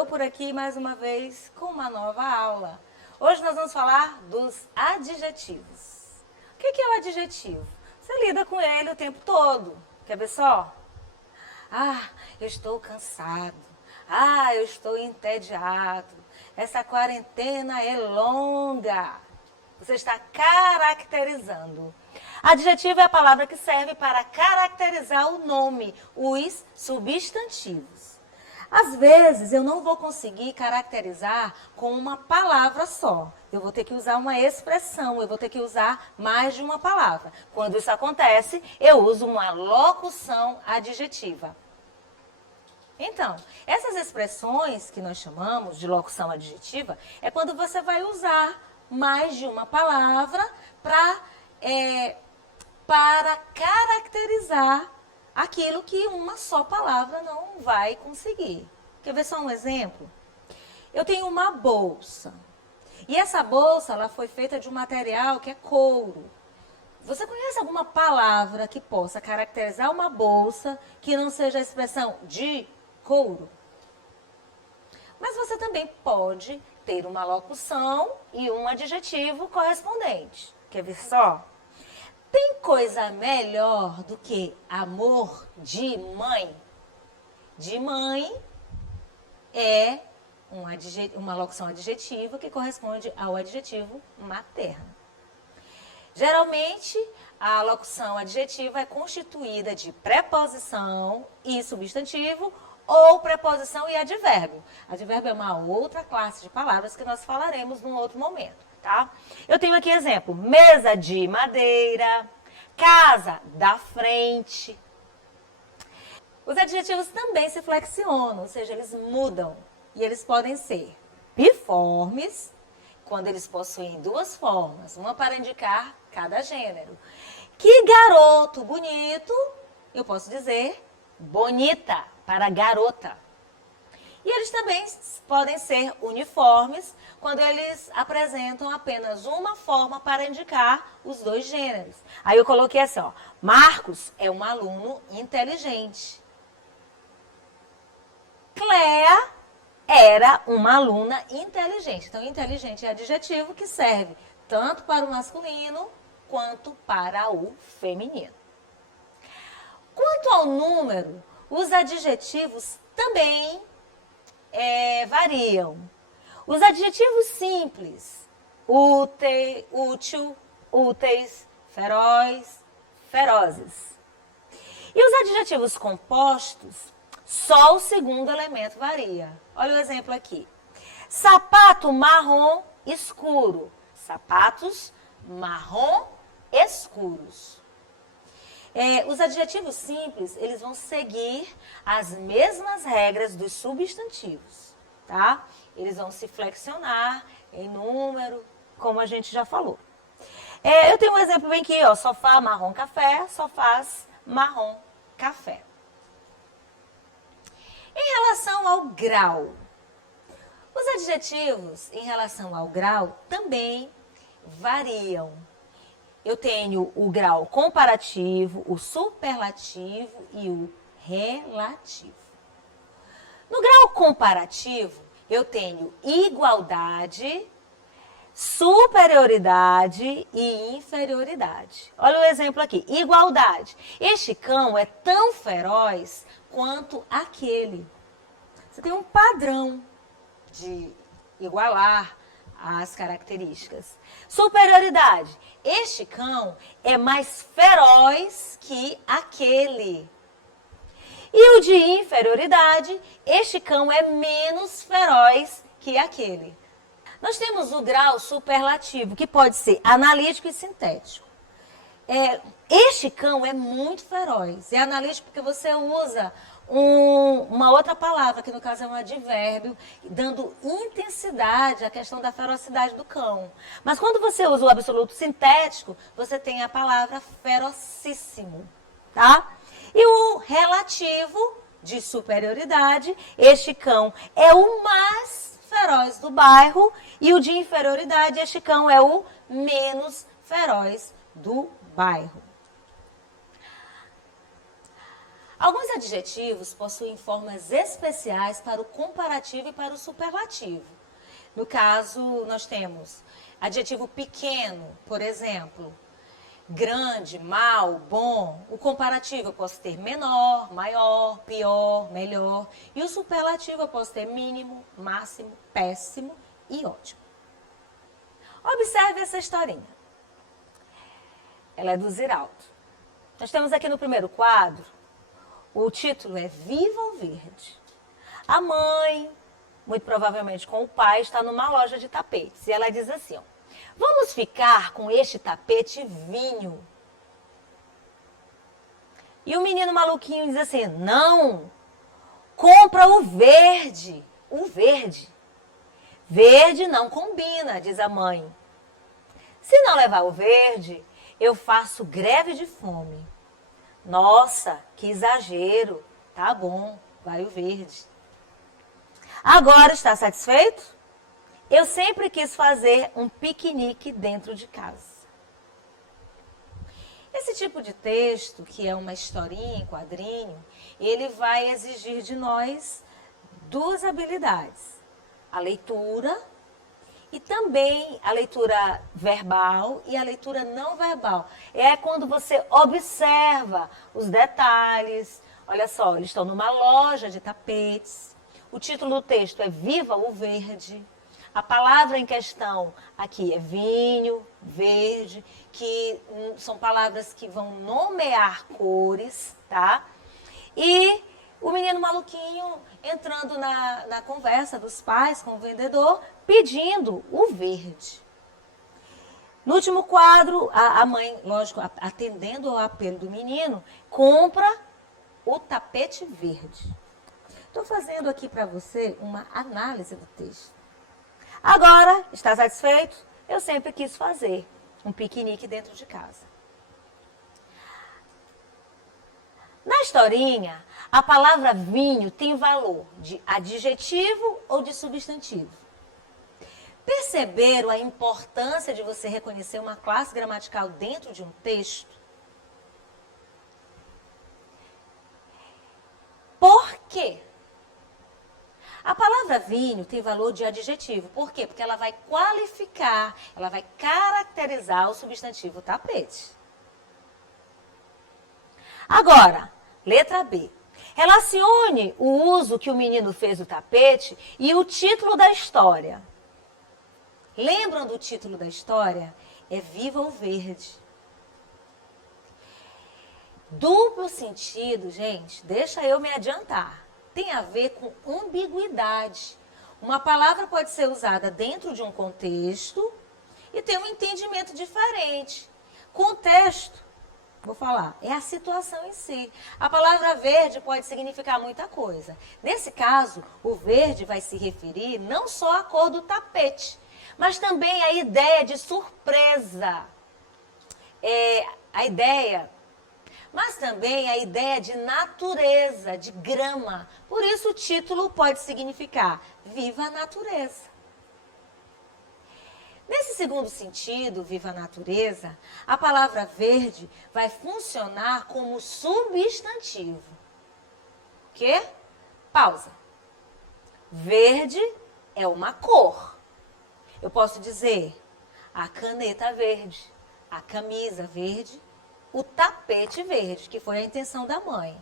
eu por aqui mais uma vez com uma nova aula. Hoje nós vamos falar dos adjetivos. O que é o adjetivo? Você lida com ele o tempo todo. Quer ver só? Ah, eu estou cansado. Ah, eu estou entediado. Essa quarentena é longa. Você está caracterizando. Adjetivo é a palavra que serve para caracterizar o nome, os substantivos. Às vezes, eu não vou conseguir caracterizar com uma palavra só. Eu vou ter que usar uma expressão, eu vou ter que usar mais de uma palavra. Quando isso acontece, eu uso uma locução adjetiva. Então, essas expressões que nós chamamos de locução adjetiva é quando você vai usar mais de uma palavra para caracterizar aquilo que uma só palavra não vai conseguir. Quer ver só um exemplo? Eu tenho uma bolsa. E essa bolsa ela foi feita de um material que é couro. Você conhece alguma palavra que possa caracterizar uma bolsa que não seja a expressão de couro? Mas você também pode ter uma locução e um adjetivo correspondente. Quer ver só? Tem coisa melhor do que amor de mãe? De mãe é uma locução adjetiva que corresponde ao adjetivo materno. Geralmente, a locução adjetiva é constituída de preposição e substantivo ou preposição e advérbio. Advérbio é uma outra classe de palavras que nós falaremos num outro momento, tá? Eu tenho aqui exemplo, mesa de madeira, casa da frente. Os adjetivos também se flexionam, ou seja, eles mudam. E eles podem ser biformes, quando eles possuem duas formas, uma para indicar cada gênero. Que garoto bonito, eu posso dizer bonita, para garota. E eles também podem ser uniformes, quando eles apresentam apenas uma forma para indicar os dois gêneros. Aí eu coloquei assim, ó, Marcos é um aluno inteligente. Cléa era uma aluna inteligente. Então, inteligente é adjetivo que serve tanto para o masculino quanto para o feminino. Quanto ao número, os adjetivos também variam. Os adjetivos simples, útil, úteis, feroz, ferozes. E os adjetivos compostos, só o segundo elemento varia. Olha o exemplo aqui. Sapato marrom escuro. Sapatos marrom escuros. Os adjetivos simples, eles vão seguir as mesmas regras dos substantivos, tá? Eles vão se flexionar em número, como a gente já falou. Eu tenho um exemplo bem aqui, ó, sofá marrom café, sofás marrom café. Em relação ao grau, os adjetivos em relação ao grau também variam. Eu tenho o grau comparativo, o superlativo e o relativo. No grau comparativo, eu tenho igualdade, superioridade e inferioridade. Olha o exemplo aqui, igualdade. Este cão é tão feroz quanto aquele. Você tem um padrão de igualar as características. Superioridade. Este cão é mais feroz que aquele. E o de inferioridade, este cão é menos feroz que aquele. Nós temos o grau superlativo, que pode ser analítico e sintético. Este cão é muito feroz. É analítico porque você usa uma outra palavra, que no caso é um advérbio, dando intensidade à questão da ferocidade do cão. Mas quando você usa o absoluto sintético, você tem a palavra ferocíssimo, tá? E o relativo de superioridade, este cão é o mais feroz do bairro, e o de inferioridade, este cão é o menos feroz do bairro. Alguns adjetivos possuem formas especiais para o comparativo e para o superlativo. No caso, nós temos adjetivo pequeno, por exemplo, grande, mal, bom. O comparativo eu posso ter menor, maior, pior, melhor. E o superlativo eu posso ter mínimo, máximo, péssimo e ótimo. Observe essa historinha. Ela é do Ziraldo. Nós temos aqui no primeiro quadro, o título é Viva o Verde. A mãe, muito provavelmente com o pai, está numa loja de tapetes. E ela diz assim, ó, vamos ficar com este tapete vinho. E o menino maluquinho diz assim, não, compra o verde. O verde. Verde não combina, diz a mãe. Se não levar o verde, eu faço greve de fome. Nossa, que exagero. Tá bom, vai o verde. Agora está satisfeito? Eu sempre quis fazer um piquenique dentro de casa. Esse tipo de texto, que é uma historinha em quadrinho, ele vai exigir de nós duas habilidades. A leitura e também a leitura verbal e a leitura não verbal. É quando você observa os detalhes. Olha só, eles estão numa loja de tapetes. O título do texto é Viva o Verde. A palavra em questão aqui é vinho, verde, que são palavras que vão nomear cores, tá? E o menino maluquinho entrando na conversa dos pais com o vendedor, pedindo o verde. No último quadro, a mãe, lógico, atendendo ao apelo do menino, compra o tapete verde. Estou fazendo aqui para você uma análise do texto. Agora, está satisfeito? Eu sempre quis fazer um piquenique dentro de casa. Na historinha, a palavra vinho tem valor de adjetivo ou de substantivo. Perceberam a importância de você reconhecer uma classe gramatical dentro de um texto? Por quê? A palavra vinho tem valor de adjetivo. Por quê? Porque ela vai qualificar, ela vai caracterizar o substantivo tapete. Agora, letra B. Relacione o uso que o menino fez do tapete e o título da história. Lembram do título da história? É Viva o Verde. Duplo sentido, gente, deixa eu me adiantar. Tem a ver com ambiguidade. Uma palavra pode ser usada dentro de um contexto e ter um entendimento diferente. Contexto, vou falar, é a situação em si. A palavra verde pode significar muita coisa. Nesse caso, o verde vai se referir não só à cor do tapete, mas também à ideia de surpresa. Mas também a ideia de natureza, de grama. Por isso o título pode significar Viva a Natureza. Nesse segundo sentido, Viva a Natureza, a palavra verde vai funcionar como substantivo. O quê? Pausa. Verde é uma cor. Eu posso dizer a caneta verde, a camisa verde, o tapete verde, que foi a intenção da mãe.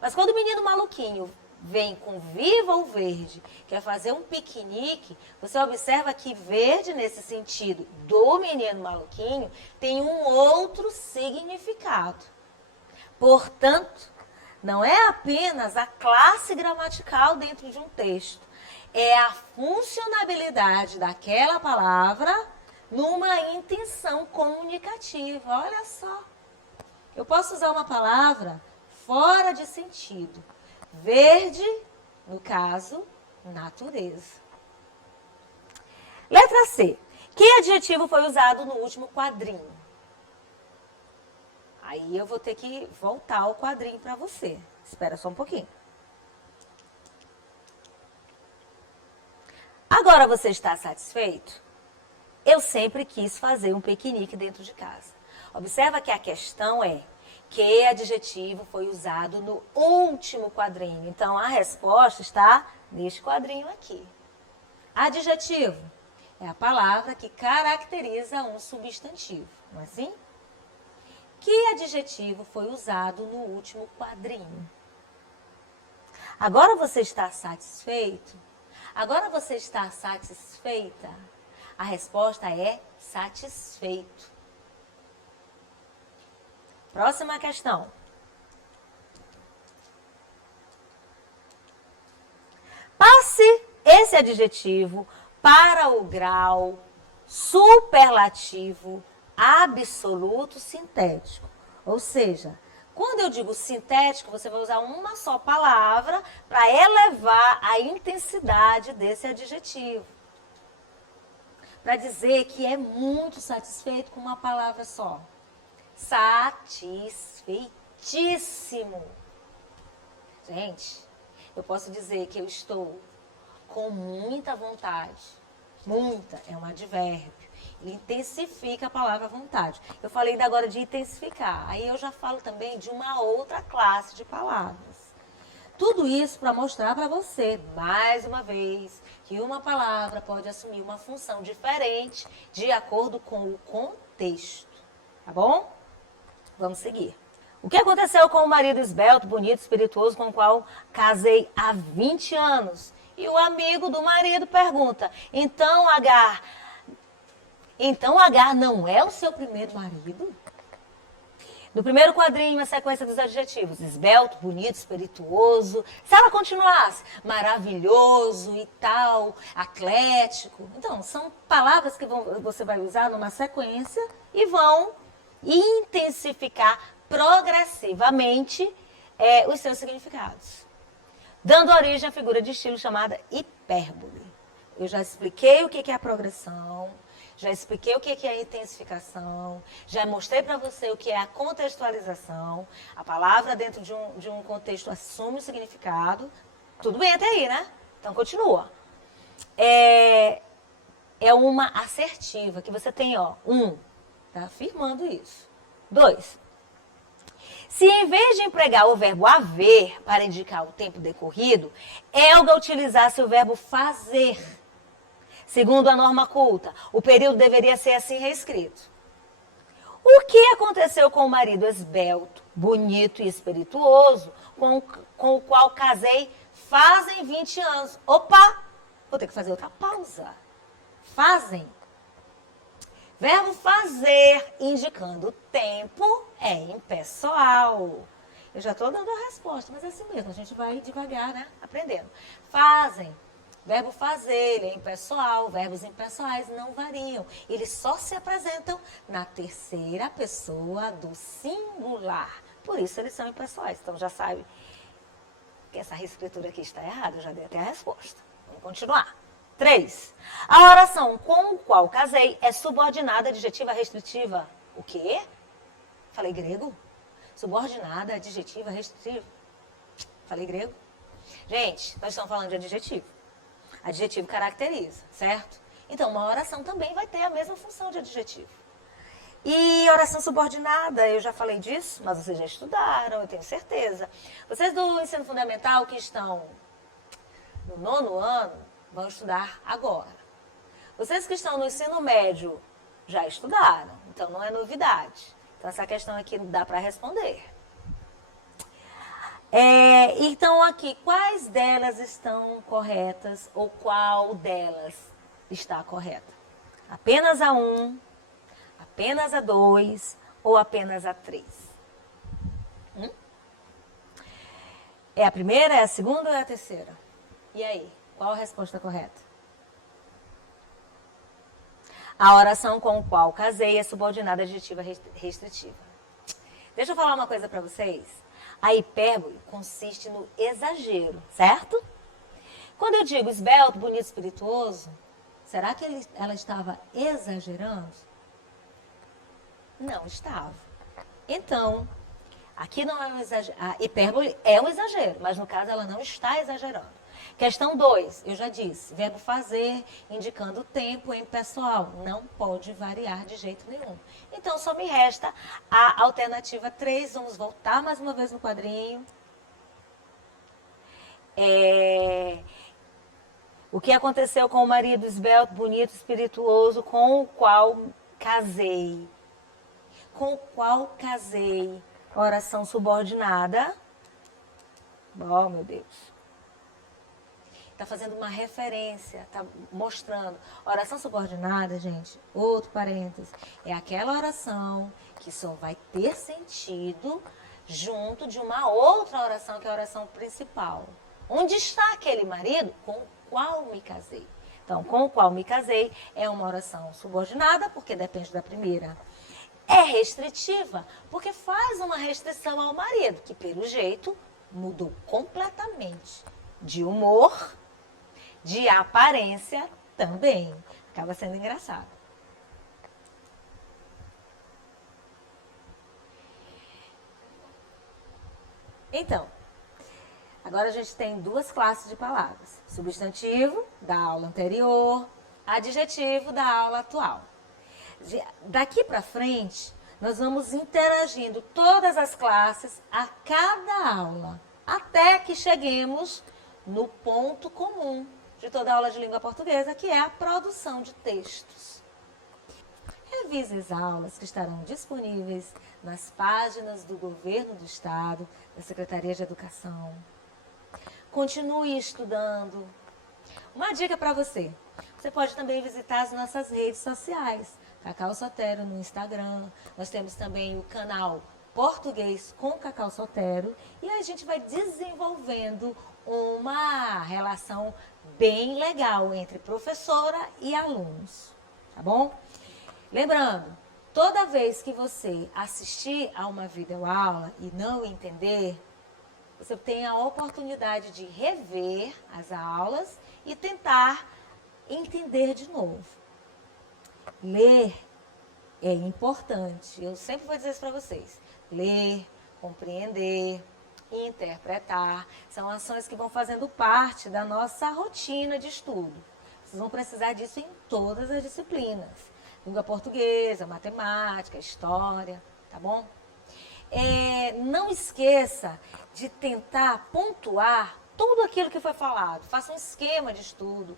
Mas quando o menino maluquinho vem com Viva o Verde, quer fazer um piquenique, você observa que verde, nesse sentido do menino maluquinho, tem um outro significado. Portanto, não é apenas a classe gramatical dentro de um texto, é a funcionalidade daquela palavra numa intenção comunicativa. Olha só. Eu posso usar uma palavra fora de sentido. Verde, no caso, natureza. Letra C. Que adjetivo foi usado no último quadrinho? Aí eu vou ter que voltar ao quadrinho para você. Espera só um pouquinho. Agora você está satisfeito? Eu sempre quis fazer um piquenique dentro de casa. Observa que a questão é Que adjetivo foi usado no último quadrinho? Então, a resposta está neste quadrinho aqui. Adjetivo é a palavra que caracteriza um substantivo, não é assim? Que adjetivo foi usado no último quadrinho? Agora você está satisfeito? Agora você está satisfeita? A resposta é satisfeito. Próxima questão. Passe esse adjetivo para o grau superlativo absoluto sintético. Ou seja, quando eu digo sintético, você vai usar uma só palavra para elevar a intensidade desse adjetivo. Para dizer que é muito satisfeito com uma palavra só. Satisfeitíssimo. Gente, eu posso dizer que eu estou com muita vontade. Muita é um advérbio. Ele intensifica a palavra vontade. Eu falei ainda agora de intensificar. Aí eu já falo também de uma outra classe de palavras. Tudo isso para mostrar para você, mais uma vez, que uma palavra pode assumir uma função diferente de acordo com o contexto. Tá bom? Vamos seguir. O que aconteceu com o marido esbelto, bonito, espirituoso, com o qual casei há 20 anos? E o amigo do marido pergunta, então Agar não é o seu primeiro marido? No primeiro quadrinho, a sequência dos adjetivos, esbelto, bonito, espirituoso. Se ela continuasse, maravilhoso e tal, atlético. Então, são palavras que você vai usar numa sequência e vão intensificar progressivamente os seus significados. Dando origem à figura de estilo chamada hipérbole. Eu já expliquei o que é a progressão, já expliquei o que é a intensificação, já mostrei para você o que é a contextualização. A palavra dentro de um contexto assume o significado. Tudo bem até aí, né? Então, continua. É uma assertiva, que você tem, tá afirmando isso. 2. Se em vez de empregar o verbo haver para indicar o tempo decorrido, Helga utilizasse o verbo fazer, segundo a norma culta, o período deveria ser assim reescrito. O que aconteceu com o marido esbelto, bonito e espirituoso, com o qual casei fazem 20 anos? Opa! Vou ter que fazer outra pausa. Fazem. Verbo fazer, indicando o tempo, é impessoal. Eu já estou dando a resposta, mas é assim mesmo, a gente vai devagar, né? Aprendendo. Fazem. Verbo fazer, ele é impessoal. Verbos impessoais não variam. Eles só se apresentam na terceira pessoa do singular. Por isso eles são impessoais. Então já sabe que essa reescritura aqui está errada. Eu já dei até a resposta. Vamos continuar. 3. A oração com o qual casei é subordinada adjetiva restritiva. O quê? Falei grego? Subordinada adjetiva restritiva. Falei grego? Gente, nós estamos falando de adjetivo. Adjetivo caracteriza, certo? Então, uma oração também vai ter a mesma função de adjetivo. E oração subordinada, eu já falei disso, mas vocês já estudaram, eu tenho certeza. Vocês do ensino fundamental que estão no 9º ano, vão estudar agora. Vocês que estão no ensino médio já estudaram, então não é novidade. Então essa questão aqui dá para responder. Então aqui, quais delas estão corretas ou qual delas está correta? Apenas a 1, apenas a 2 ou apenas a 3? É a primeira, é a segunda ou é a terceira? E aí? Qual a resposta correta? A oração com o qual casei é subordinada adjetiva restritiva. Deixa eu falar uma coisa para vocês. A hipérbole consiste no exagero, certo? Quando eu digo esbelto, bonito, espirituoso, será que ela estava exagerando? Não estava. Então, aqui não é um exagero. A hipérbole é um exagero, mas no caso ela não está exagerando. Questão 2, eu já disse, verbo fazer, indicando o tempo em pessoal, não pode variar de jeito nenhum. Então, só me resta a alternativa 3, vamos voltar mais uma vez no quadrinho. O que aconteceu com o marido esbelto, bonito, espirituoso, com o qual casei? Com o qual casei? Oração subordinada. Oh, meu Deus. Está fazendo uma referência, está mostrando. Oração subordinada, gente, outro parênteses, é aquela oração que só vai ter sentido junto de uma outra oração, que é a oração principal. Onde está aquele marido com o qual me casei? Então, com o qual me casei é uma oração subordinada, porque depende da primeira. É restritiva, porque faz uma restrição ao marido, que pelo jeito mudou completamente de humor, de aparência também. Acaba sendo engraçado. Então, agora a gente tem duas classes de palavras. Substantivo, da aula anterior, adjetivo, da aula atual. Daqui para frente, nós vamos interagindo todas as classes a cada aula, até que cheguemos no ponto comum de toda a aula de língua portuguesa, que é a produção de textos. Revise as aulas que estarão disponíveis nas páginas do Governo do Estado, da Secretaria de Educação. Continue estudando. Uma dica para você. Você pode também visitar as nossas redes sociais. Cacau Sotero no Instagram. Nós temos também o canal Português com Cacau Sotero. E a gente vai desenvolvendo uma relação bem legal entre professora e alunos. Tá bom? Lembrando, toda vez que você assistir a uma videoaula e não entender, você tem a oportunidade de rever as aulas e tentar entender de novo. Ler é importante. Eu sempre vou dizer isso para vocês. Ler, compreender, interpretar, são ações que vão fazendo parte da nossa rotina de estudo. Vocês vão precisar disso em todas as disciplinas. Língua portuguesa, matemática, história, tá bom? Não esqueça de tentar pontuar tudo aquilo que foi falado. Faça um esquema de estudo,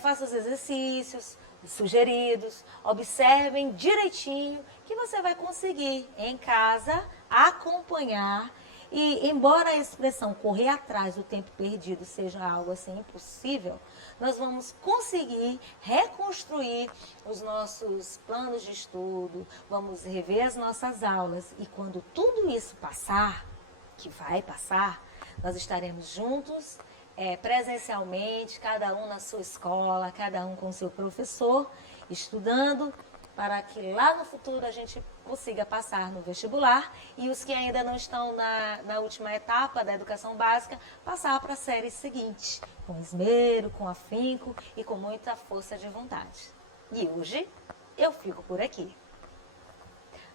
faça os exercícios sugeridos, observem direitinho que você vai conseguir em casa acompanhar. E embora a expressão correr atrás do tempo perdido seja algo assim impossível, nós vamos conseguir reconstruir os nossos planos de estudo, vamos rever as nossas aulas e quando tudo isso passar, que vai passar, nós estaremos juntos, presencialmente, cada um na sua escola, cada um com seu professor, estudando, para que lá no futuro a gente consiga passar no vestibular e os que ainda não estão na última etapa da educação básica, passar para a série seguinte, com esmero, com afinco e com muita força de vontade. E hoje eu fico por aqui.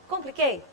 Compliquei?